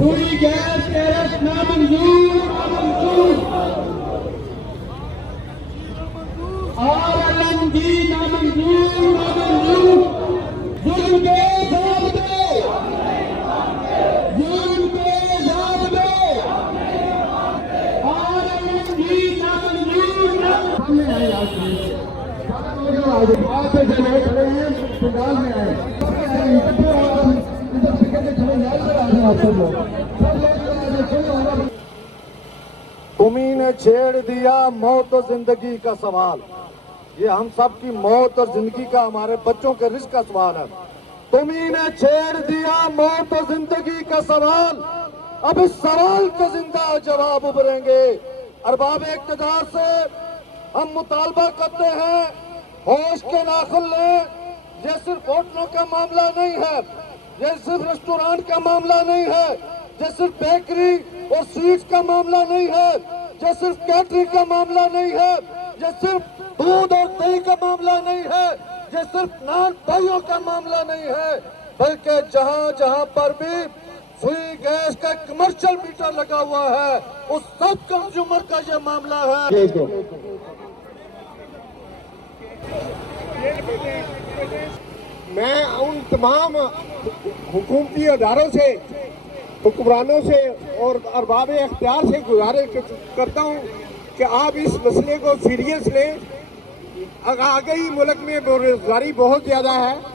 سوئی gas terrace نامنظور RLNG نامنظور ظلم کے ضابطے RLNG نامنظور سامنے آئے آپ سے جو لوگ کھڑے ہیں پنڈال میں آئے تمہیں نے چھیڑ دیا موت و زندگی کا سوال. یہ ہم سب کی موت اور زندگی کا، ہمارے بچوں کے رزق کا سوال ہے. تمہیں نے چھیڑ دیا موت و زندگی کا سوال. اب اس سوال کا زندہ جواب ابھریں گے. ارباب اقتدار سے ہم مطالبہ کرتے ہیں ہوش کے ناخن لیں. یہ صرف ہوٹلوں کا معاملہ نہیں ہے، یہ صرف ریسٹورانٹ کا معاملہ نہیں ہے، یہ صرف بیکری اور سویٹس کا معاملہ نہیں ہے، یہ صرف کیٹرنگ کا معاملہ نہیں ہے، یہ صرف دودھ اور دہی کا معاملہ نہیں ہے، یہ صرف نان بھائیوں کا معاملہ نہیں ہے، بلکہ جہاں جہاں پر بھی سوئی گیس کا کمرشل میٹر لگا ہوا ہے اس سب کنزیومر کا یہ معاملہ ہے. میں ان تمام حکومتی اداروں سے، حکمرانوں سے اور ارباب اختیار سے گزارش کرتا ہوں کہ آپ اس مسئلے کو سیریس لیں. آگئی ملک میں بے روزگاری بہت زیادہ ہے.